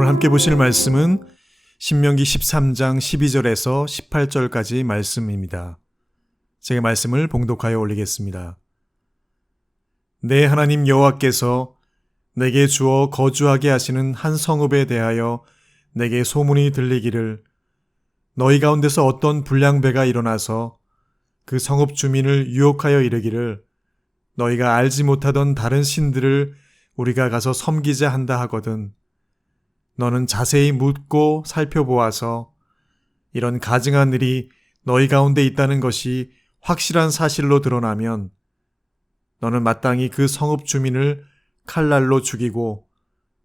오늘 함께 보실 말씀은 신명기 13장 12절에서 18절까지 말씀입니다. 제가 말씀을 봉독하여 올리겠습니다. 내 하나님 여호와께서 내게 주어 거주하게 하시는 한 성읍에 대하여 내게 소문이 들리기를 너희 가운데서 어떤 불량배가 일어나서 그 성읍 주민을 유혹하여 이르기를 너희가 알지 못하던 다른 신들을 우리가 가서 섬기자 한다 하거든. 너는 자세히 묻고 살펴보아서 이런 가증한 일이 너희 가운데 있다는 것이 확실한 사실로 드러나면 너는 마땅히 그 성읍 주민을 칼날로 죽이고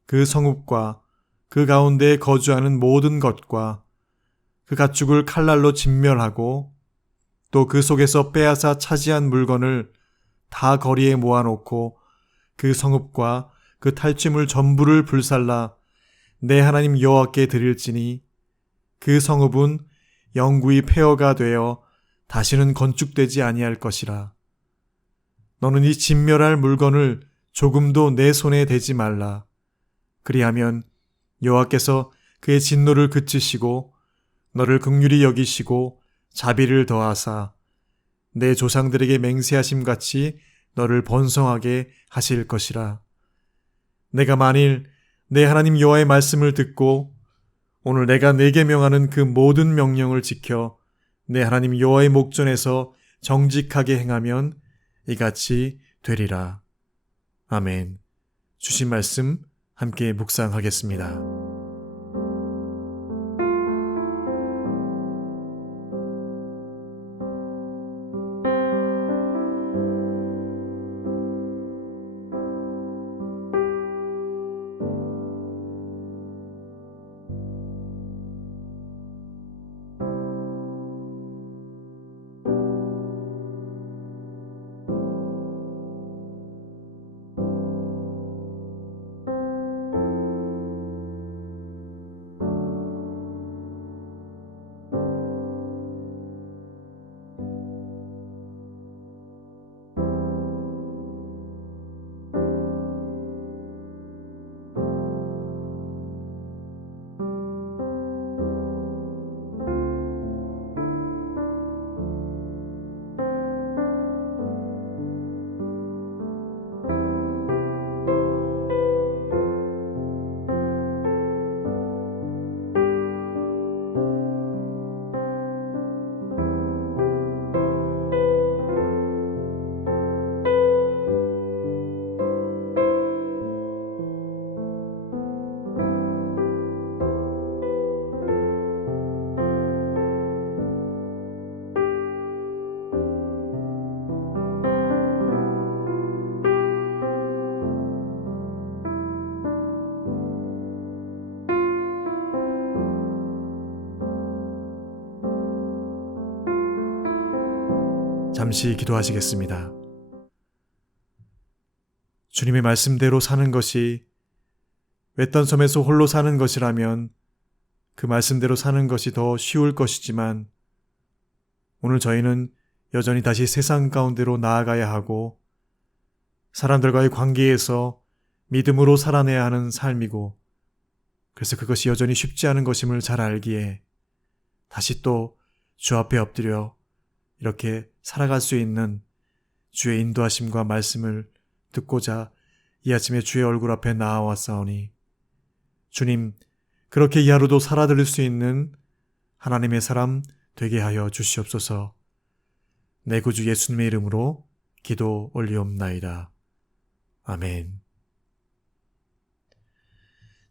그 성읍과 그 가운데에 거주하는 모든 것과 그 가축을 칼날로 진멸하고 또 그 속에서 빼앗아 차지한 물건을 다 거리에 모아놓고 그 성읍과 그 탈취물 전부를 불살라 내 하나님 여호와께 드릴지니 그 성읍은 영구히 폐허가 되어 다시는 건축되지 아니할 것이라. 너는 이 진멸할 물건을 조금도 내 손에 대지 말라. 그리하면 여호와께서 그의 진노를 그치시고 너를 긍휼히 여기시고 자비를 더하사 내 조상들에게 맹세하심 같이 너를 번성하게 하실 것이라. 내가 만일 내 하나님 여호와의 말씀을 듣고 오늘 내가 내게 명하는 그 모든 명령을 지켜 내 하나님 여호와의 목전에서 정직하게 행하면 이같이 되리라. 아멘. 주신 말씀 함께 묵상하겠습니다. 잠시 기도하시겠습니다. 주님의 말씀대로 사는 것이 외딴 섬에서 홀로 사는 것이라면 그 말씀대로 사는 것이 더 쉬울 것이지만 오늘 저희는 여전히 다시 세상 가운데로 나아가야 하고 사람들과의 관계에서 믿음으로 살아내야 하는 삶이고 그래서 그것이 여전히 쉽지 않은 것임을 잘 알기에 다시 또 주 앞에 엎드려 이렇게 살아갈 수 있는 주의 인도하심과 말씀을 듣고자 이 아침에 주의 얼굴 앞에 나아왔사오니 주님, 그렇게 이 하루도 살아드릴 수 있는 하나님의 사람 되게 하여 주시옵소서. 내 구주 예수님의 이름으로 기도 올리옵나이다. 아멘.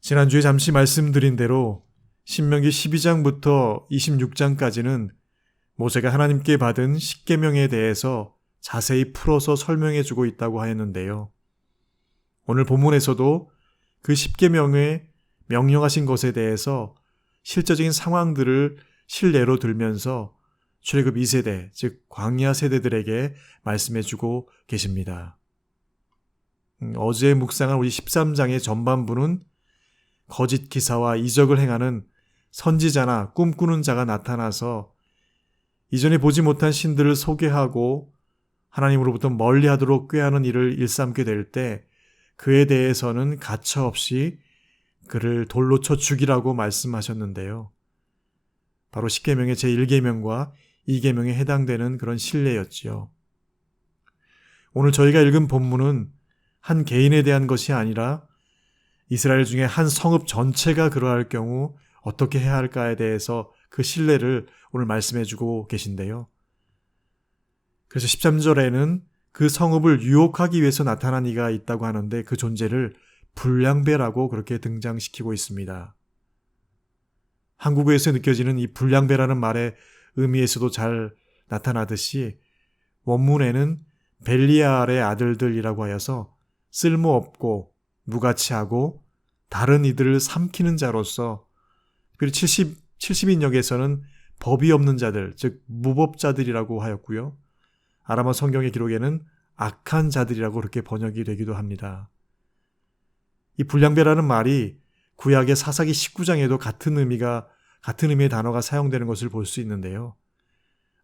지난주에 잠시 말씀드린 대로 신명기 12장부터 26장까지는 모세가 하나님께 받은 십계명에 대해서 자세히 풀어서 설명해 주고 있다고 하였는데요. 오늘 본문에서도 그 십계명에 명령하신 것에 대해서 실제적인 상황들을 실례로 들면서 출애굽 2세대, 즉 광야 세대들에게 말씀해 주고 계십니다. 어제 묵상한 우리 13장의 전반부는 거짓 기사와 이적을 행하는 선지자나 꿈꾸는 자가 나타나서 이전에 보지 못한 신들을 소개하고 하나님으로부터 멀리하도록 꾀하는 일을 일삼게 될 때 그에 대해서는 가차없이 그를 돌로 쳐 죽이라고 말씀하셨는데요. 바로 십계명의 제1계명과 2계명에 해당되는 그런 신뢰였지요. 오늘 저희가 읽은 본문은 한 개인에 대한 것이 아니라 이스라엘 중에 한 성읍 전체가 그러할 경우 어떻게 해야 할까에 대해서 그 신뢰를 오늘 말씀해 주고 계신데요. 그래서 13절에는 그 성읍을 유혹하기 위해서 나타난 이가 있다고 하는데 그 존재를 불량배라고 그렇게 등장시키고 있습니다. 한국어에서 느껴지는 이 불량배라는 말의 의미에서도 잘 나타나듯이 원문에는 벨리알의 아들들이라고 하여서 쓸모없고 무가치하고 다른 이들을 삼키는 자로서, 그리고 70인역에서는 법이 없는 자들, 즉 무법자들이라고 하였고요. 아람어 성경의 기록에는 악한 자들이라고 그렇게 번역이 되기도 합니다. 이 불량배라는 말이 구약의 사사기 19장에도 같은 의미의 단어가 사용되는 것을 볼 수 있는데요.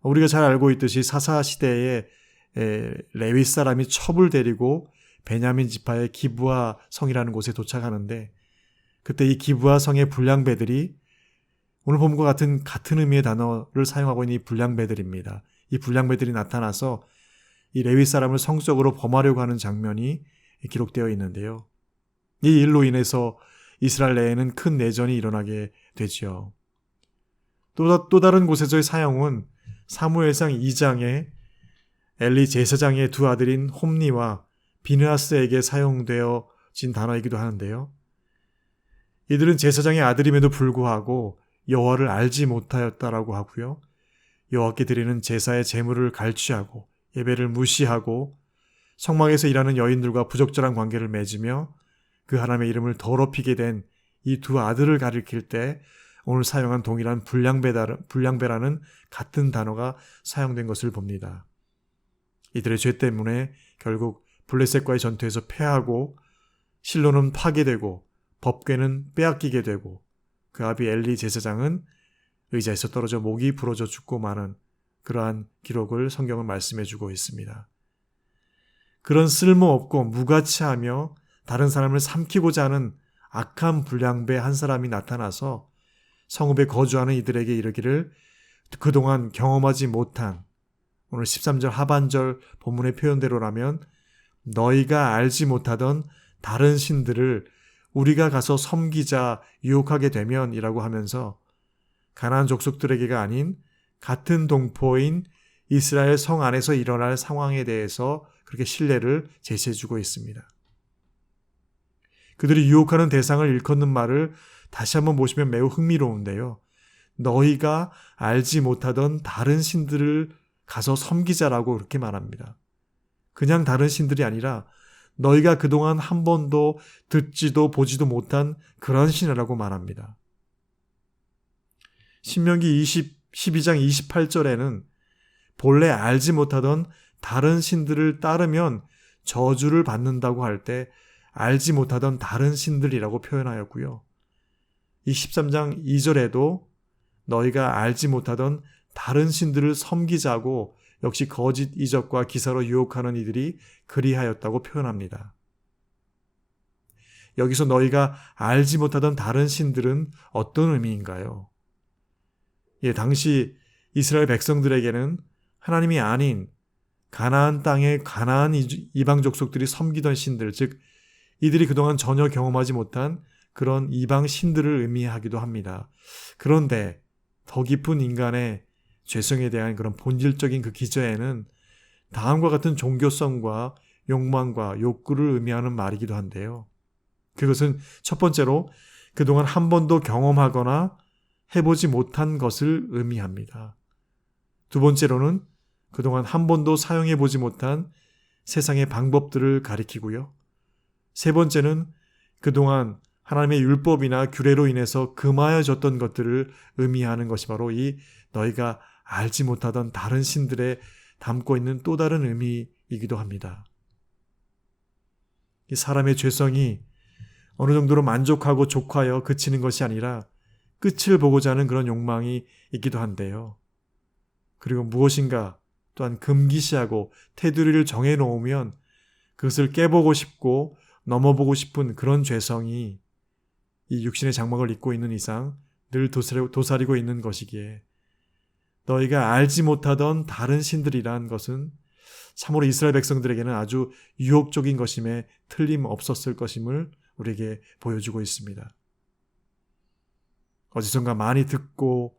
우리가 잘 알고 있듯이 사사 시대에 레위 사람이 첩을 데리고 베냐민 지파의 기브아 성이라는 곳에 도착하는데, 그때 이 기브아 성의 불량배들이 오늘 본문과 같은 의미의 단어를 사용하고 있는 이 불량배들입니다. 이 불량배들이 나타나서 이 레위 사람을 성적으로 범하려고 하는 장면이 기록되어 있는데요. 이 일로 인해서 이스라엘 내에는 큰 내전이 일어나게 되죠. 또 다른 곳에서의 사용은 사무엘상 2장에 엘리 제사장의 두 아들인 홈니와 비느하스에게 사용되어진 단어이기도 하는데요. 이들은 제사장의 아들임에도 불구하고 여호와를 알지 못하였다라고 하고요. 여호와께 드리는 제사의 제물을 갈취하고 예배를 무시하고 성막에서 일하는 여인들과 부적절한 관계를 맺으며 그 하나님의 이름을 더럽히게 된 이 두 아들을 가리킬 때 오늘 사용한 동일한 불량배라는 같은 단어가 사용된 것을 봅니다. 이들의 죄 때문에 결국 블레셋과의 전투에서 패하고 실로는 파괴되고 법궤는 빼앗기게 되고 그 아비 엘리 제사장은 의자에서 떨어져 목이 부러져 죽고 마는 그러한 기록을 성경은 말씀해 주고 있습니다. 그런 쓸모없고 무가치하며 다른 사람을 삼키고자 하는 악한 불량배 한 사람이 나타나서 성읍에 거주하는 이들에게 이르기를 그동안 경험하지 못한, 오늘 13절 하반절 본문의 표현대로라면 너희가 알지 못하던 다른 신들을 우리가 가서 섬기자 유혹하게 되면 이라고 하면서 가나안 족속들에게가 아닌 같은 동포인 이스라엘 성 안에서 일어날 상황에 대해서 그렇게 신뢰를 제시해주고 있습니다. 그들이 유혹하는 대상을 일컫는 말을 다시 한번 보시면 매우 흥미로운데요. 너희가 알지 못하던 다른 신들을 가서 섬기자라고 그렇게 말합니다. 그냥 다른 신들이 아니라 너희가 그동안 한 번도 듣지도 보지도 못한 그런 신이라고 말합니다. 신명기 12장 28절에는 본래 알지 못하던 다른 신들을 따르면 저주를 받는다고 할 때 알지 못하던 다른 신들이라고 표현하였고요. 이 13장 2절에도 너희가 알지 못하던 다른 신들을 섬기자고 역시 거짓 이적과 기사로 유혹하는 이들이 그리하였다고 표현합니다. 여기서 너희가 알지 못하던 다른 신들은 어떤 의미인가요? 당시 이스라엘 백성들에게는 하나님이 아닌 가나안 땅의 가나안 이방 족속들이 섬기던 신들, 즉 이들이 그동안 전혀 경험하지 못한 그런 이방 신들을 의미하기도 합니다. 그런데 더 깊은 인간의 죄성에 대한 그런 본질적인 그 기저에는 다음과 같은 종교성과 욕망과 욕구를 의미하는 말이기도 한데요. 그것은 첫 번째로 그동안 한 번도 경험하거나 해보지 못한 것을 의미합니다. 두 번째로는 그동안 한 번도 사용해보지 못한 세상의 방법들을 가리키고요. 세 번째는 그동안 하나님의 율법이나 규례로 인해서 금하여졌던 것들을 의미하는 것이 바로 이 너희가 알지 못하던 다른 신들에 담고 있는 또 다른 의미이기도 합니다. 이 사람의 죄성이 어느 정도로 만족하고 족하여 그치는 것이 아니라 끝을 보고자 하는 그런 욕망이 있기도 한데요. 그리고 무엇인가 또한 금기시하고 테두리를 정해놓으면 그것을 깨보고 싶고 넘어보고 싶은 그런 죄성이 이 육신의 장막을 입고 있는 이상 늘 도사리고 있는 것이기에 너희가 알지 못하던 다른 신들이란 것은 참으로 이스라엘 백성들에게는 아주 유혹적인 것임에 틀림없었을 것임을 우리에게 보여주고 있습니다. 어디선가 많이 듣고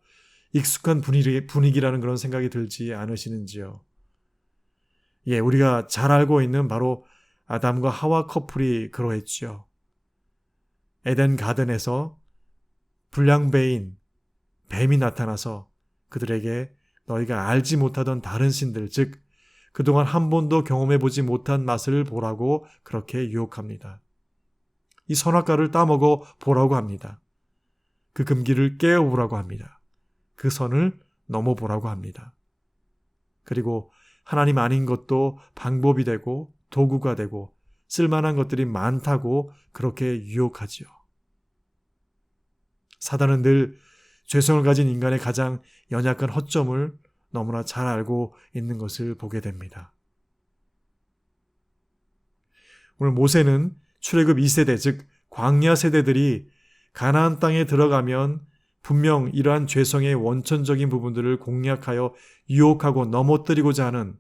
익숙한 분위기라는 그런 생각이 들지 않으시는지요? 예, 우리가 잘 알고 있는 바로 아담과 하와 커플이 그러했지요. 에덴 가든에서 불량배인 뱀이 나타나서 그들에게 너희가 알지 못하던 다른 신들, 즉 그동안 한 번도 경험해보지 못한 맛을 보라고 그렇게 유혹합니다. 이 선악과를 따먹어 보라고 합니다. 그 금기를 깨어보라고 합니다. 그 선을 넘어보라고 합니다. 그리고 하나님 아닌 것도 방법이 되고 도구가 되고 쓸만한 것들이 많다고 그렇게 유혹하지요. 사단은 늘 죄성을 가진 인간의 가장 연약한 허점을 너무나 잘 알고 있는 것을 보게 됩니다. 오늘 모세는 출애굽 2세대, 즉 광야 세대들이 가나안 땅에 들어가면 분명 이러한 죄성의 원천적인 부분들을 공략하여 유혹하고 넘어뜨리고자 하는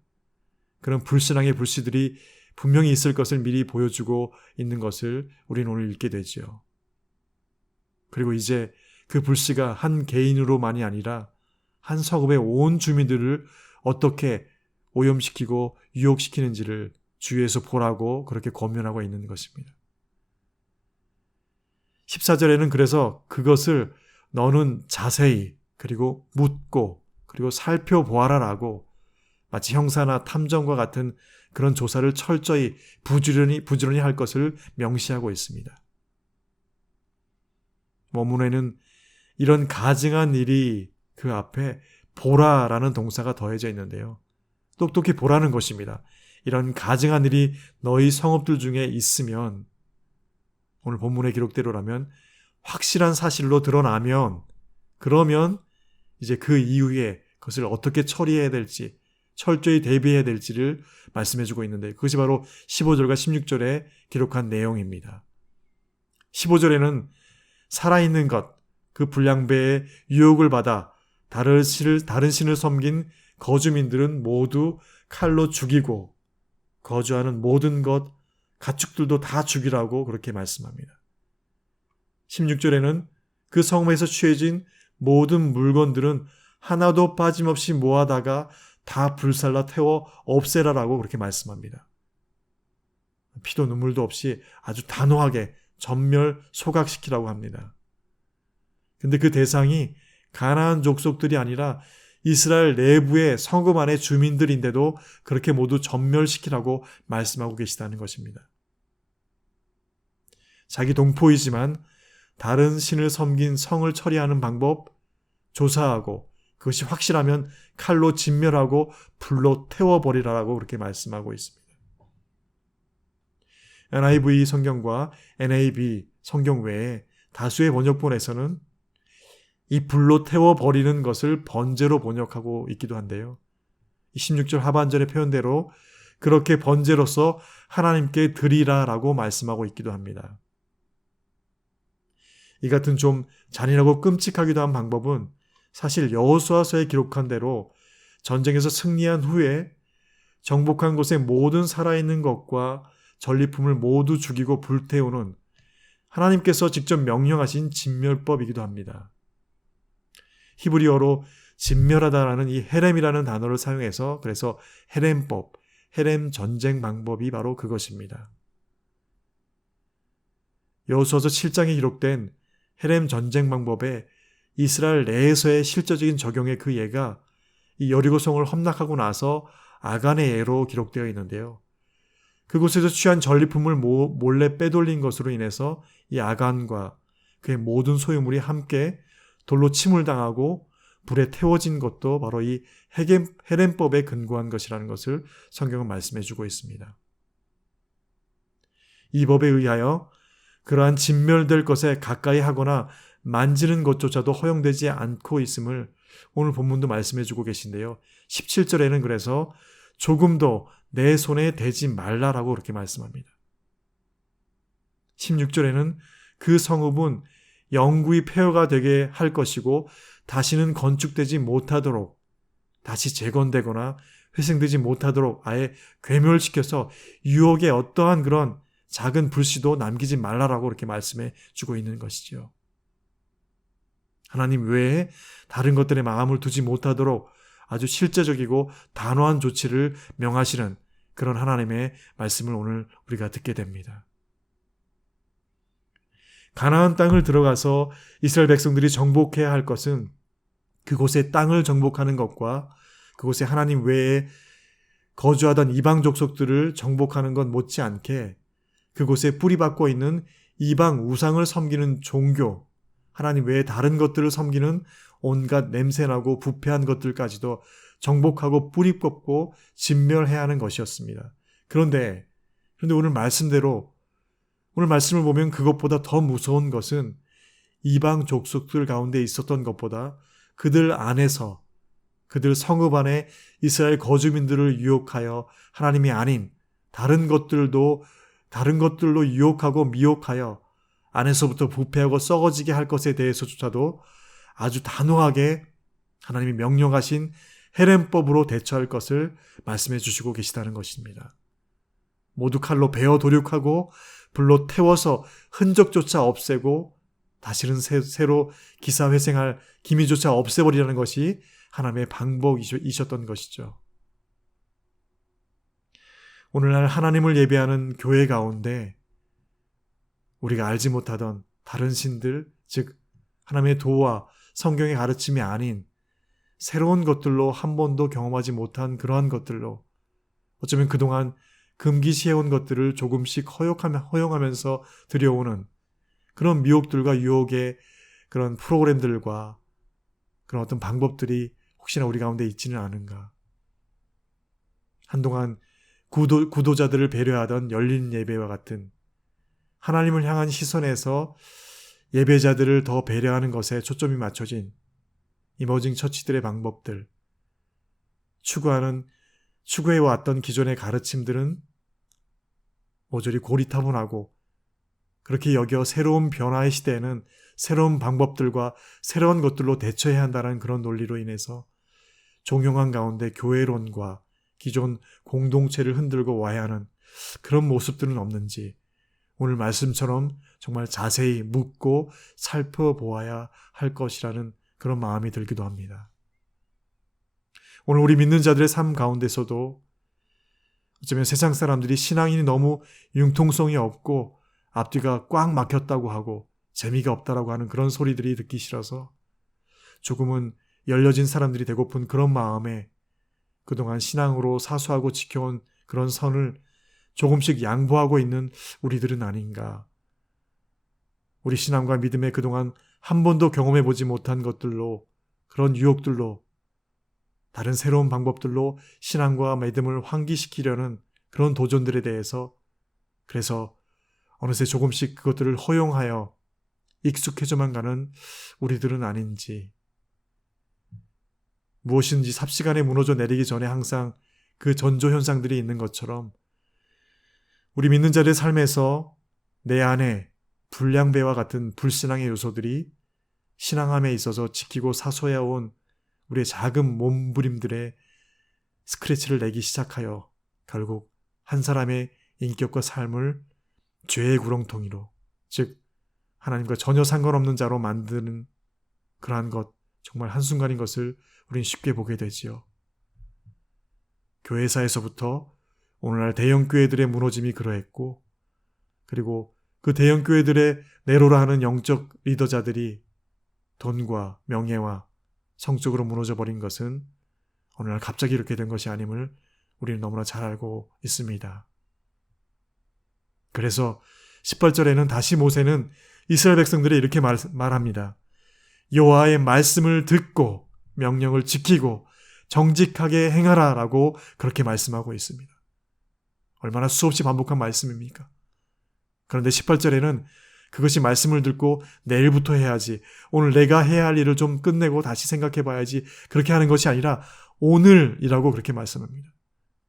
그런 불신앙의 불씨들이 분명히 있을 것을 미리 보여주고 있는 것을 우리는 오늘 읽게 되지요. 그리고 이제 그 불씨가 한 개인으로만이 아니라 한 성읍의 온 주민들을 어떻게 오염시키고 유혹시키는지를 주위에서 보라고 그렇게 권면하고 있는 것입니다. 14절에는 그래서 그것을 너는 자세히 그리고 묻고 그리고 살펴보아라라고 마치 형사나 탐정과 같은 그런 조사를 철저히 부지런히 할 것을 명시하고 있습니다. 원문에는 이런 가증한 일이 그 앞에 보라라는 동사가 더해져 있는데요. 똑똑히 보라는 것입니다. 이런 가증한 일이 너희 성읍들 중에 있으면 오늘 본문의 기록대로라면 확실한 사실로 드러나면 그러면 이제 그 이후에 그것을 어떻게 처리해야 될지 철저히 대비해야 될지를 말씀해주고 있는데 그것이 바로 15절과 16절에 기록한 내용입니다. 15절에는 살아있는 것, 그 불량배의 유혹을 받아 다른 신을 섬긴 거주민들은 모두 칼로 죽이고 거주하는 모든 것, 가축들도 다 죽이라고 그렇게 말씀합니다. 16절에는 그 성읍에서 취해진 모든 물건들은 하나도 빠짐없이 모아다가 다 불살라 태워 없애라라고 그렇게 말씀합니다. 피도 눈물도 없이 아주 단호하게 전멸 소각시키라고 합니다. 근데 그 대상이 가나안 족속들이 아니라 이스라엘 내부의 성읍 안의 주민들인데도 그렇게 모두 전멸시키라고 말씀하고 계시다는 것입니다. 자기 동포이지만 다른 신을 섬긴 성을 처리하는 방법 조사하고 그것이 확실하면 칼로 진멸하고 불로 태워버리라라고 그렇게 말씀하고 있습니다. NIV 성경과 NAB 성경 외에 다수의 번역본에서는 이 불로 태워버리는 것을 번제로 번역하고 있기도 한데요. 16절 하반절의 표현대로 그렇게 번제로서 하나님께 드리라라고 말씀하고 있기도 합니다. 이 같은 좀 잔인하고 끔찍하기도 한 방법은 사실 여호수아서에 기록한 대로 전쟁에서 승리한 후에 정복한 곳의 모든 살아있는 것과 전리품을 모두 죽이고 불태우는 하나님께서 직접 명령하신 진멸법이기도 합니다. 히브리어로 진멸하다라는 이 헤렘이라는 단어를 사용해서 그래서 헤렘법, 헤렘 전쟁 방법이 바로 그것입니다. 여호수아서 7장에 기록된 헤렘 전쟁 방법에 이스라엘 내에서의 실제적인 적용의 그 예가 이 여리고성을 함락하고 나서 아간의 예로 기록되어 있는데요. 그곳에서 취한 전리품을 몰래 빼돌린 것으로 인해서 이 아간과 그의 모든 소유물이 함께 돌로 침몰당하고 불에 태워진 것도 바로 이 헤렘법에 근거한 것이라는 것을 성경은 말씀해주고 있습니다. 이 법에 의하여 그러한 진멸될 것에 가까이 하거나 만지는 것조차도 허용되지 않고 있음을 오늘 본문도 말씀해주고 계신데요. 17절에는 그래서 조금도 내 손에 대지 말라라고 그렇게 말씀합니다. 16절에는 그 성읍은 영구히 폐허가 되게 할 것이고 다시는 건축되지 못하도록, 다시 재건되거나 회생되지 못하도록 아예 괴멸시켜서 유혹의 어떠한 그런 작은 불씨도 남기지 말라라고 이렇게 말씀해 주고 있는 것이죠. 하나님 외에 다른 것들에 마음을 두지 못하도록 아주 실제적이고 단호한 조치를 명하시는 그런 하나님의 말씀을 오늘 우리가 듣게 됩니다. 가나안 땅을 들어가서 이스라엘 백성들이 정복해야 할 것은 그곳의 땅을 정복하는 것과 그곳에 하나님 외에 거주하던 이방 족속들을 정복하는 것 못지않게 그곳에 뿌리박고 있는 이방 우상을 섬기는 종교, 하나님 외에 다른 것들을 섬기는 온갖 냄새나고 부패한 것들까지도 정복하고 뿌리 뽑고 진멸해야 하는 것이었습니다. 그런데 오늘 말씀대로 오늘 말씀을 보면 그것보다 더 무서운 것은 이방 족속들 가운데 있었던 것보다 그들 안에서 그들 성읍 안에 이스라엘 거주민들을 유혹하여 하나님이 아닌 다른 것들로 유혹하고 미혹하여 안에서부터 부패하고 썩어지게 할 것에 대해서조차도 아주 단호하게 하나님이 명령하신 헤렘법으로 대처할 것을 말씀해 주시고 계시다는 것입니다. 모두 칼로 베어 도륙하고 불로 태워서 흔적조차 없애고 다시는 새로 기사회생할 기미조차 없애버리라는 것이 하나님의 방법이셨던 것이죠. 오늘날 하나님을 예배하는 교회 가운데 우리가 알지 못하던 다른 신들, 즉 하나님의 도와 성경의 가르침이 아닌 새로운 것들로 한 번도 경험하지 못한 그러한 것들로 어쩌면 그동안 금기시해온 것들을 조금씩 허용하면서 들여오는 그런 미혹들과 유혹의 그런 프로그램들과 그런 어떤 방법들이 혹시나 우리 가운데 있지는 않은가. 한동안 구도자들을 배려하던 열린 예배와 같은 하나님을 향한 시선에서 예배자들을 더 배려하는 것에 초점이 맞춰진 이머징 처치들의 방법들, 추구해왔던 기존의 가르침들은 모조리 고리타분하고 그렇게 여겨 새로운 변화의 시대에는 새로운 방법들과 새로운 것들로 대처해야 한다는 그런 논리로 인해서 종용한 가운데 교회론과 기존 공동체를 흔들고 와야 하는 그런 모습들은 없는지 오늘 말씀처럼 정말 자세히 묻고 살펴보아야 할 것이라는 그런 마음이 들기도 합니다. 오늘 우리 믿는 자들의 삶 가운데서도 어쩌면 세상 사람들이 신앙인이 너무 융통성이 없고 앞뒤가 꽉 막혔다고 하고 재미가 없다라고 하는 그런 소리들이 듣기 싫어서 조금은 열려진 사람들이 되고픈 그런 마음에 그동안 신앙으로 사수하고 지켜온 그런 선을 조금씩 양보하고 있는 우리들은 아닌가. 우리 신앙과 믿음에 그동안 한 번도 경험해보지 못한 것들로 그런 유혹들로 다른 새로운 방법들로 신앙과 믿음을 환기시키려는 그런 도전들에 대해서 그래서 어느새 조금씩 그것들을 허용하여 익숙해져만 가는 우리들은 아닌지 무엇인지 삽시간에 무너져 내리기 전에 항상 그 전조 현상들이 있는 것처럼 우리 믿는 자들의 삶에서 내 안에 불량배와 같은 불신앙의 요소들이 신앙함에 있어서 지키고 사소해온 우리의 작은 몸부림들의 스크래치를 내기 시작하여 결국 한 사람의 인격과 삶을 죄의 구렁텅이로, 즉 하나님과 전혀 상관없는 자로 만드는 그러한 것, 정말 한순간인 것을 우리는 쉽게 보게 되지요. 교회사에서부터 오늘날 대형교회들의 무너짐이 그러했고 그리고 그 대형교회들의 내로라 하는 영적 리더자들이 돈과 명예와 성적으로 무너져버린 것은 오늘날 갑자기 이렇게 된 것이 아님을 우리는 너무나 잘 알고 있습니다. 그래서 18절에는 다시 모세는 이스라엘 백성들이 이렇게 말합니다. 여호와의 말씀을 듣고 명령을 지키고 정직하게 행하라 라고 그렇게 말씀하고 있습니다. 얼마나 수없이 반복한 말씀입니까? 그런데 18절에는 그것이 말씀을 듣고 내일부터 해야지, 오늘 내가 해야 할 일을 좀 끝내고 다시 생각해 봐야지, 그렇게 하는 것이 아니라 오늘이라고 그렇게 말씀합니다.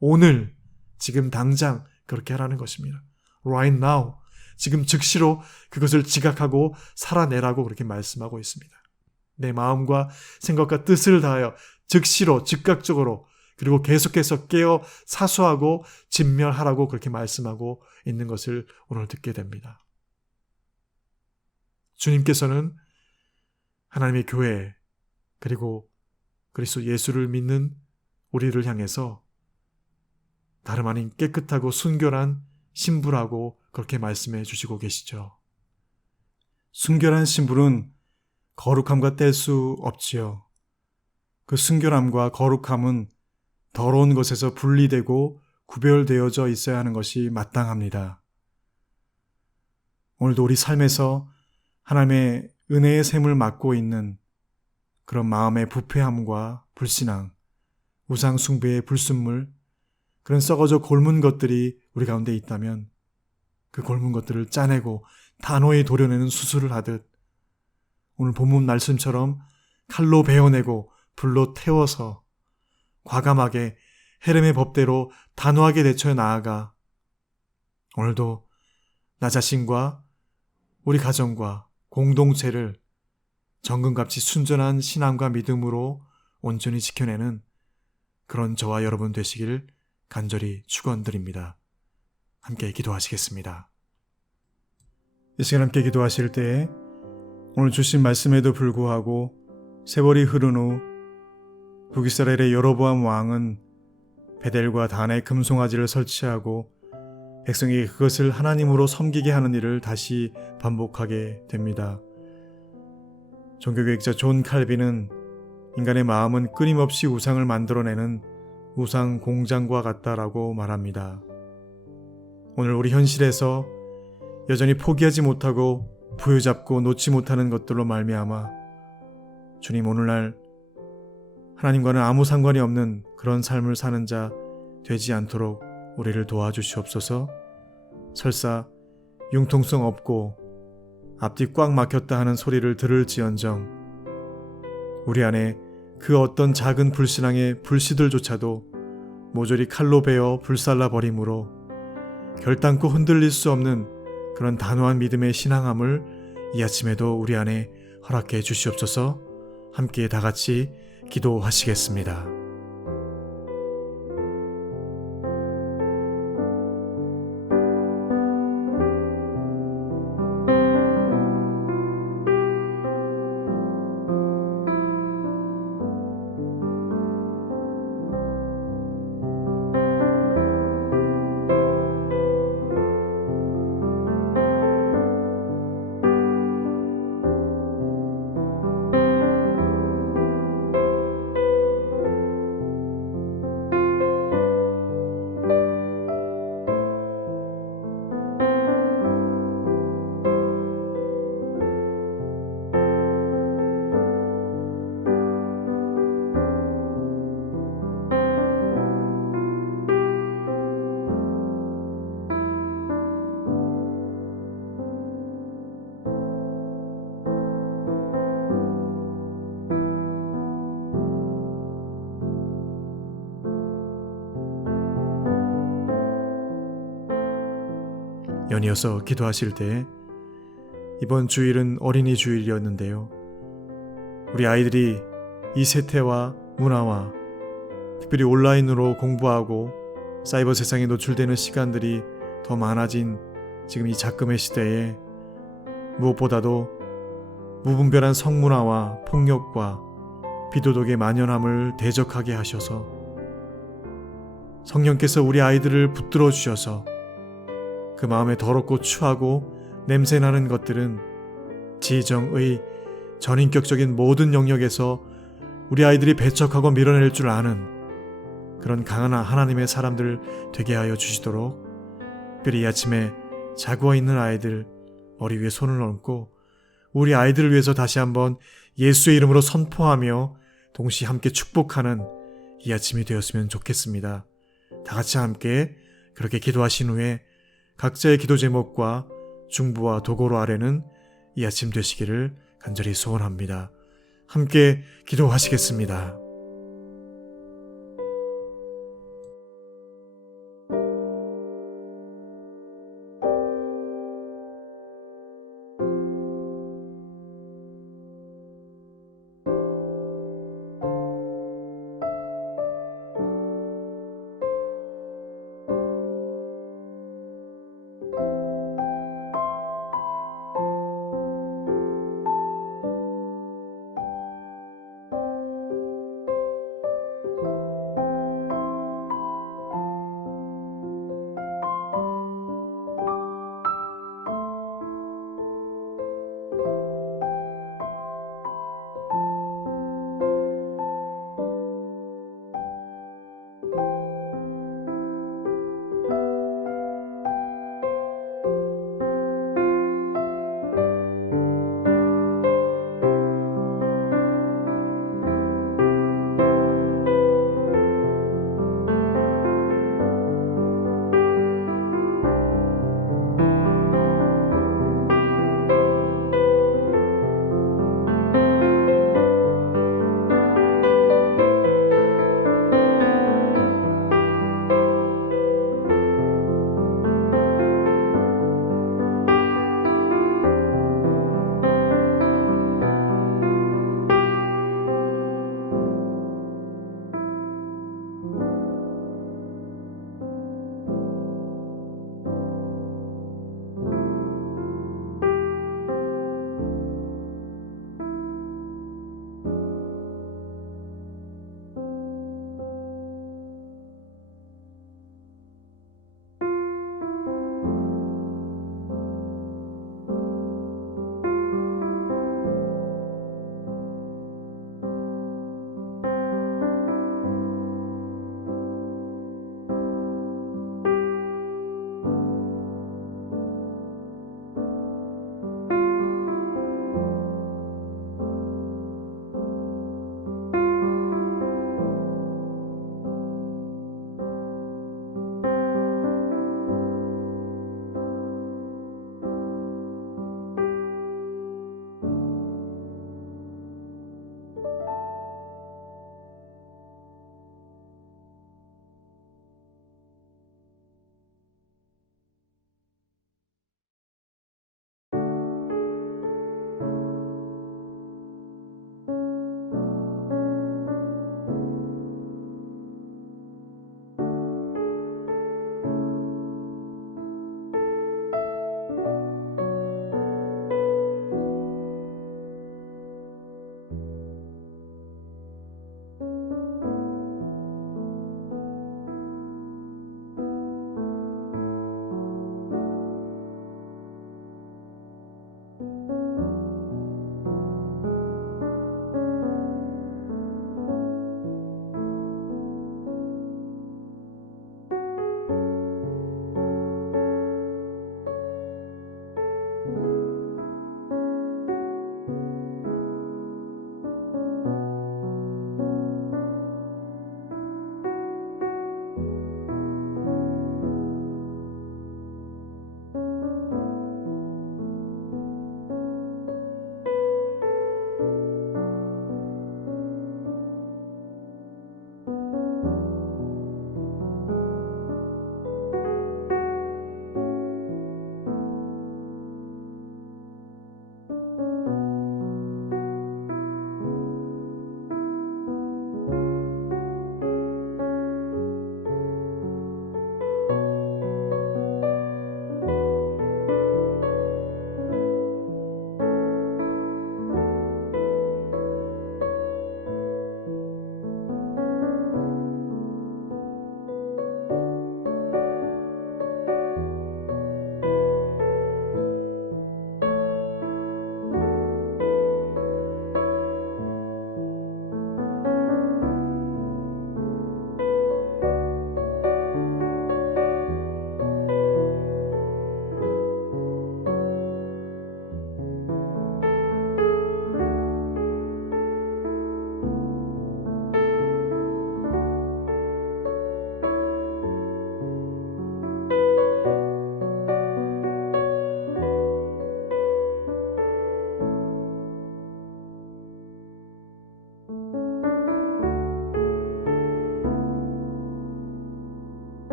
오늘, 지금 당장 그렇게 하라는 것입니다. Right now, 지금 즉시로 그것을 지각하고 살아내라고 그렇게 말씀하고 있습니다. 내 마음과 생각과 뜻을 다하여 즉시로 즉각적으로 그리고 계속해서 깨어 사수하고 진멸하라고 그렇게 말씀하고 있는 것을 오늘 듣게 됩니다. 주님께서는 하나님의 교회 그리고 그리스도 예수를 믿는 우리를 향해서 다름 아닌 깨끗하고 순결한 신부라고 그렇게 말씀해 주시고 계시죠. 순결한 신부는 거룩함과 뗄 수 없지요. 그 순결함과 거룩함은 더러운 것에서 분리되고 구별되어져 있어야 하는 것이 마땅합니다. 오늘도 우리 삶에서 하나님의 은혜의 샘을 맡고 있는 그런 마음의 부패함과 불신앙, 우상 숭배의 불순물, 그런 썩어져 골문 것들이 우리 가운데 있다면 그 골문 것들을 짜내고 단호히 도려내는 수술을 하듯 오늘 본문 말씀처럼 칼로 베어내고 불로 태워서 과감하게 헤렘의 법대로 단호하게 대처해 나아가 오늘도 나 자신과 우리 가정과 공동체를 정금같이 순전한 신앙과 믿음으로 온전히 지켜내는 그런 저와 여러분 되시길 간절히 축원드립니다. 함께 기도하시겠습니다. 이 시간 함께 기도하실 때에 오늘 주신 말씀에도 불구하고 세월이 흐른 후 북이스라엘의 여로보암 왕은 베델과 단에 금송아지를 설치하고 백성이 그것을 하나님으로 섬기게 하는 일을 다시 반복하게 됩니다. 종교개혁자 존 칼빈은 인간의 마음은 끊임없이 우상을 만들어내는 우상 공장과 같다라고 말합니다. 오늘 우리 현실에서 여전히 포기하지 못하고 부여잡고 놓지 못하는 것들로 말미암아 주님 오늘날 하나님과는 아무 상관이 없는 그런 삶을 사는 자 되지 않도록 우리를 도와주시옵소서. 설사 융통성 없고 앞뒤 꽉 막혔다 하는 소리를 들을지언정 우리 안에 그 어떤 작은 불신앙의 불씨들조차도 모조리 칼로 베어 불살라 버림으로 결단코 흔들릴 수 없는 그런 단호한 믿음의 신앙함을 이 아침에도 우리 안에 허락해 주시옵소서. 함께 다 같이 기도하시겠습니다. 연이어서 기도하실 때 이번 주일은 어린이 주일이었는데요. 우리 아이들이 이 세태와 문화와 특별히 온라인으로 공부하고 사이버 세상에 노출되는 시간들이 더 많아진 지금 이 작금의 시대에 무엇보다도 무분별한 성문화와 폭력과 비도덕의 만연함을 대적하게 하셔서 성령께서 우리 아이들을 붙들어 주셔서 그 마음에 더럽고 추하고 냄새나는 것들은 지정의 전인격적인 모든 영역에서 우리 아이들이 배척하고 밀어낼 줄 아는 그런 강한 하나님의 사람들 되게 하여 주시도록 특별히 이 아침에 자고 있는 아이들 머리 위에 손을 얹고 우리 아이들을 위해서 다시 한번 예수의 이름으로 선포하며 동시에 함께 축복하는 이 아침이 되었으면 좋겠습니다. 다 같이 함께 그렇게 기도하신 후에 각자의 기도 제목과 중부와 도고로 아래는 이 아침 되시기를 간절히 소원합니다. 함께 기도하시겠습니다.